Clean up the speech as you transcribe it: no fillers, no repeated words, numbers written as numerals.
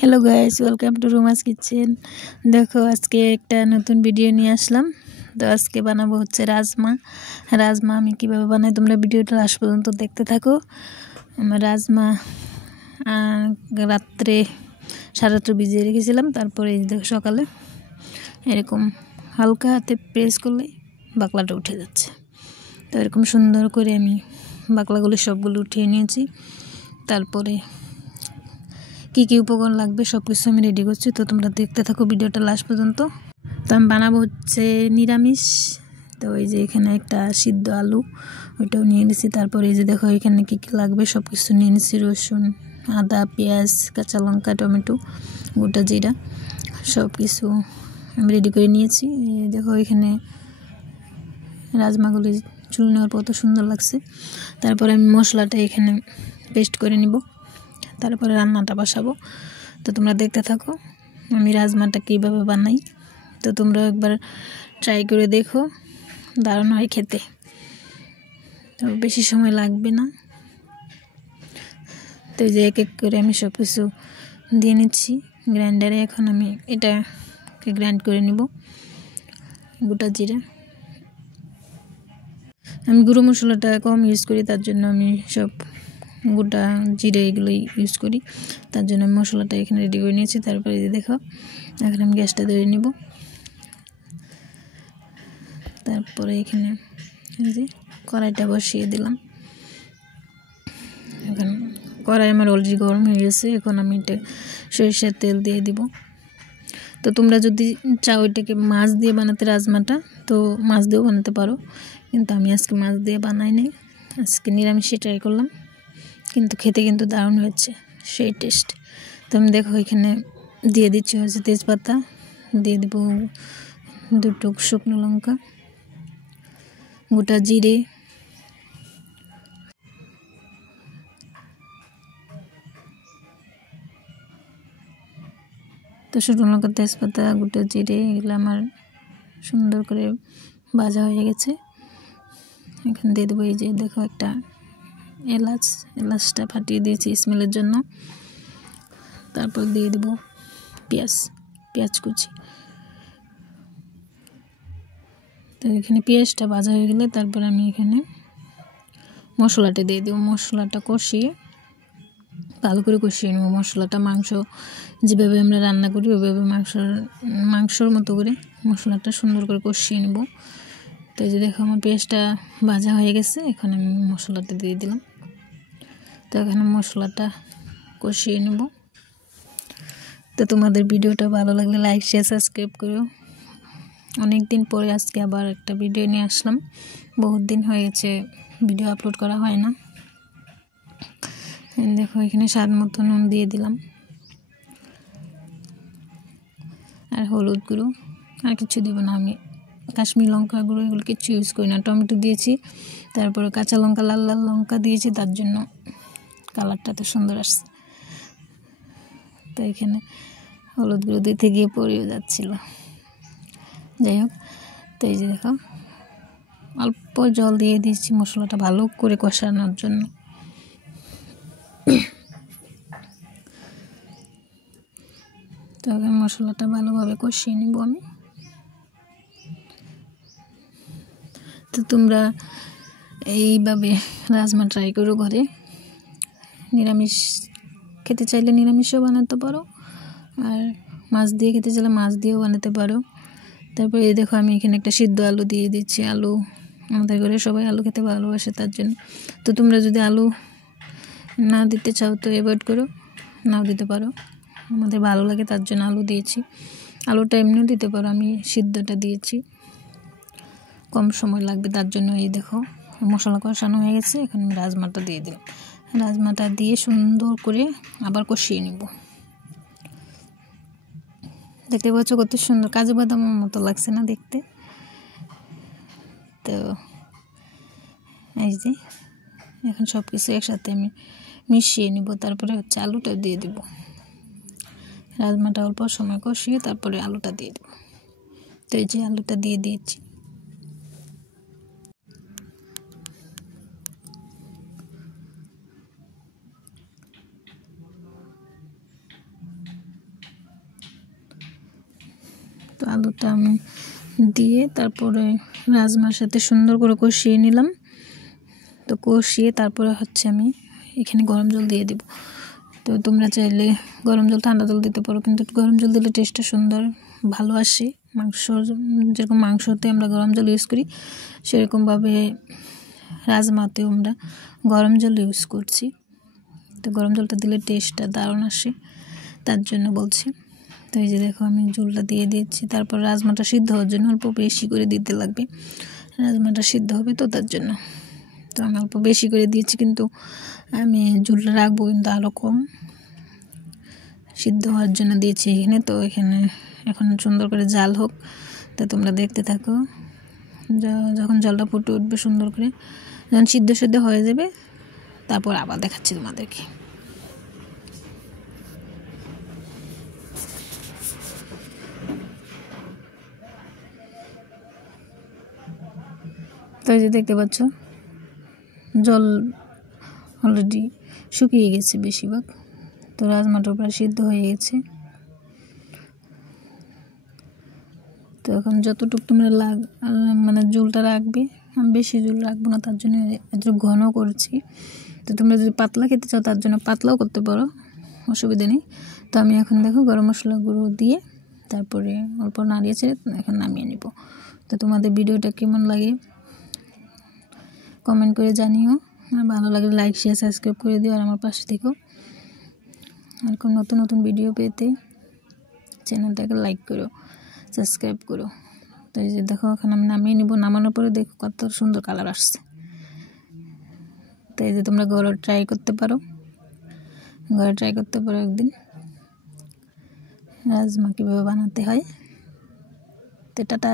Hello guys, welcome to রুমাস kitchen. দেখো আজকে একটা নতুন ভিডিও নিয়ে আসলাম। তো আজকে বানাবো হচ্ছে রাজমা আমি কিভাবে বানাই তোমরা ভিডিওটা লাস্ট পর্যন্ত দেখতে থাকো। আমার রাজমা রাত্রে সারাত্র ভিজিয়ে রেখেছিলাম, তারপরে এই দেখো সকালে এরকম হালকা হাতে প্রেস করলে বাকলাটা উঠে যাচ্ছে। তো এরকম সুন্দর করে আমি বাকলাগুলো সবগুলো উঠিয়ে নিয়েছি। তারপরে কি কি উপকরণ লাগবে সব কিছু আমি রেডি করছি, তো তোমরা দেখতে থাকো ভিডিওটা লাস্ট পর্যন্ত। তো আমি বানাবো হচ্ছে নিরামিষ। তো এই যে এখানে একটা সিদ্ধ আলু, ওইটাও নিয়ে নিয়েছি। তারপরে এই যে দেখো এখানে কি কি লাগবে সব কিছু নিয়ে নিয়েছি। রসুন, আদা, পেঁয়াজ, কাঁচা লঙ্কা, টমেটো, গোটা জিরা সব কিছু আমি রেডি করে নিয়েছি। দেখো এখানে রাজমাগুলি চুল নেওয়ার কত সুন্দর লাগছে। তারপরে আমি মশলাটা এখানে পেস্ট করে নিব, তারপরে রান্নাটা বসাবো। তো তোমরা দেখতে থাকো আমি রাজমাটা কীভাবে বানাই। তো তোমরা একবার ট্রাই করে দেখো, দারুণ হয় খেতে। তো বেশি সময় লাগবে না। তো যে এক এক করে আমি সব কিছু দিয়ে নিচ্ছি গ্রাইন্ডারে। এখন আমি এটাকে গ্রাইন্ড করে নিব। গোটা জিরা, আমি গুঁড়ো মশলাটা কম ইউজ করি, তার জন্য আমি সব গোটা জিরে এগুলোই ইউজ করি। তার জন্য আমি মশলাটা এখানে রেডি করে নিয়েছি। তারপরে দেখো এখন আমি গ্যাসটা ধরে নিব। তারপরে এখানে এই যে কড়াইটা বসিয়ে দিলাম। এখন কড়াই আমার অলরেডি গরম হয়ে গেছে। এখন আমি এটা সরিষার তেল দিয়ে দিব। তো তোমরা যদি চাও এটাকে মাছ দিয়ে বানাতে রাজমাটা, তো মাছ দিয়েও বানাতে পারো, কিন্তু আমি আজকে মাছ দিয়ে বানাই নাই, আজকে নিরামিষে ট্রাই করলাম। কিন্তু খেতে কিন্তু দারুণ হয়েছে, সেই টেস্ট। তো আমি দেখো এখানে দিয়ে দিচ্ছি হচ্ছে তেজপাতা, দিয়ে দিব দুটো শুকনো লঙ্কা, গোটা জিরে, তো শুকনো লঙ্কা, তেজপাতা, গোটা জিরে এগুলো আমার সুন্দর করে ভাজা হয়ে গেছে। এখন দিয়ে দেবো এই যে দেখো একটা এলাচটা ফাটিয়ে দিয়েছি স্মেলের জন্য। তারপর দিয়ে দেব পেঁয়াজ কুচি। তো এখানে পেঁয়াজটা ভাজা হয়ে গেলে তারপর আমি এখানে মশলাটা দিয়ে দেবো। মশলাটা কষিয়ে ভালো করে কষিয়ে নেব। মশলাটা মাংস যেভাবে আমরা রান্না করি ওইভাবে মাংসর মতো করে মশলাটা সুন্দর করে কষিয়ে নেব। তো এই যে দেখো আমার পেঁয়াজটা ভাজা হয়ে গেছে, এখন আমি মশলাটা দিয়ে দিলাম। তো এখানে মশলাটা কষিয়ে নেব। তো তোমাদের ভিডিওটা ভালো লাগলে লাইক, শেয়ার, সাবস্ক্রাইব করো। অনেক দিন পরে আজকে আবার একটা ভিডিও নিয়ে আসলাম। বহুত দিন হয়ে গেছে ভিডিও আপলোড করা হয় না। দেখো এখানে স্বাদ মতো নুন দিয়ে দিলাম, আর হলুদ গুঁড়ো, আর কিছু দিব না। আমি কাশ্মীরি লঙ্কা গুঁড়ো এগুলো কিছু ইউজ করি না। টমেটো দিয়েছি, তারপরে কাঁচা লঙ্কা, লাল লাল লঙ্কা দিয়েছি, তার জন্য কালারটা তো সুন্দর আসছে। তো এখানে হলুদ গুঁড়ো দিতে গিয়ে পড়েও যাচ্ছিল, যাই হোক। তো এই যে দেখো অল্প জল দিয়ে দিয়েছি মশলাটা ভালো করে কষানোর জন্য। তো মশলাটা ভালোভাবে কষিয়ে নিব আমি। তো তোমরা এইভাবে রাজমা ট্রাই করো ঘরে। নিরামিষ খেতে চাইলে নিরামিষও বানাতে পারো, আর মাছ দিয়ে খেতে চাইলে মাছ দিয়েও বানাতে পারো। তারপরে এই দেখো আমি এখানে একটা সিদ্ধ আলু দিয়ে দিচ্ছি। আলু আমাদের ঘরে সবাই আলু খেতে ভালোবাসে, তার জন্য। তো তোমরা যদি আলু না দিতে চাও তো অ্যাভয়েড করো, নাও দিতে পারো। আমাদের ভালো লাগে তার জন্য আলু দিয়েছি। আলুটা এমনিও দিতে পারো, আমি সিদ্ধটা দিয়েছি, কম সময় লাগবে তার জন্য। এই দেখো মশলা কষানো হয়ে গেছে, এখন আমি রাজমাটা দিয়ে দিলাম। রাজমাটা দিয়ে সুন্দর করে আবার কষিয়ে নিব। দেখতে পাচ্ছ কত সুন্দর কাজু বাদামের মতো লাগছে না দেখতে? তো এই যে এখন সব কিছু একসাথে আমি মিশিয়ে নিব। তারপরে হচ্ছে আলুটা দিয়ে দিব। রাজমাটা অল্প সময় কষিয়ে তারপরে আলুটা দিয়ে দেব। তো এই যে আলুটা দিয়ে দিয়েছি। তো আলুটা আমি দিয়ে তারপরে রাজমার সাথে সুন্দর করে কষিয়ে নিলাম। তো কষিয়ে তারপরে হচ্ছে আমি এখানে গরম জল দিয়ে দিব। তো তোমরা চাইলে গরম জল ঠান্ডা জল দিতে পারো, কিন্তু গরম জল দিলে টেস্টটা সুন্দর ভালো আসে। যেরকম মাংসতে আমরা গরম জল ইউজ করি, সেরকমভাবে রাজমাতেও আমরা গরম জল ইউজ করছি। তো গরম জলটা দিলে টেস্টটা দারুণ আসে, তার জন্য বলছি। তো এই যে দেখো আমি ঝোলটা দিয়ে দিচ্ছি। তারপর রাজমাটা সিদ্ধ হওয়ার জন্য অল্প বেশি করে দিতে লাগবে, রাজমাটা সিদ্ধ হবে তো তার জন্য। তো আমি অল্প বেশি করে দিয়েছি, কিন্তু আমি ঝোলটা রাখবো কিন্তু আরও কম, সিদ্ধ হওয়ার জন্য দিয়েছি এখানে। তো এখানে এখন সুন্দর করে জাল হোক, তো তোমরা দেখতে থাকো। যখন জলটা ফুটে উঠবে সুন্দর করে, যখন সিদ্ধ হয়ে যাবে, তারপর আবার দেখাচ্ছি তোমাদেরকে। তো এই যে দেখতে পাচ্ছ জল অলরেডি শুকিয়ে গেছে বেশিরভাগ। তো রাজমাটা প্রায় সিদ্ধ হয়ে গেছে। তো এখন যতটুকু তোমরা মানে ঝোলটা রাখবে, আমি বেশি ঝোল রাখবো না, তার জন্য একটু ঘন করছি। তো তোমরা যদি পাতলা খেতে চাও তার জন্য পাতলাও করতে পারো, অসুবিধা নেই। তো আমি এখন দেখো গরম মশলা গুঁড়ো দিয়ে তারপরে অল্প নাড়িয়েছে, এখন নামিয়ে নিব। তো তোমাদের ভিডিওটা কেমন লাগে কমেন্ট করে জানিও, আর ভালো লাগলে লাইক শেয়ার সাবস্ক্রাইব করে দিও, আর আমার পাশে থেকো। আর কোন নতুন নতুন ভিডিও পেতে চ্যানেলটাকে লাইক করো, সাবস্ক্রাইব করো। তো এই যে দেখো এখন আমি নামিয়ে নিব। নামানোর পরে দেখো কত সুন্দর কালার আসছে। তো এই যে তোমরা ঘরে ট্রাই করতে পারো একদিন রাজমা কীভাবে বানাতে হয়। তো টাটা।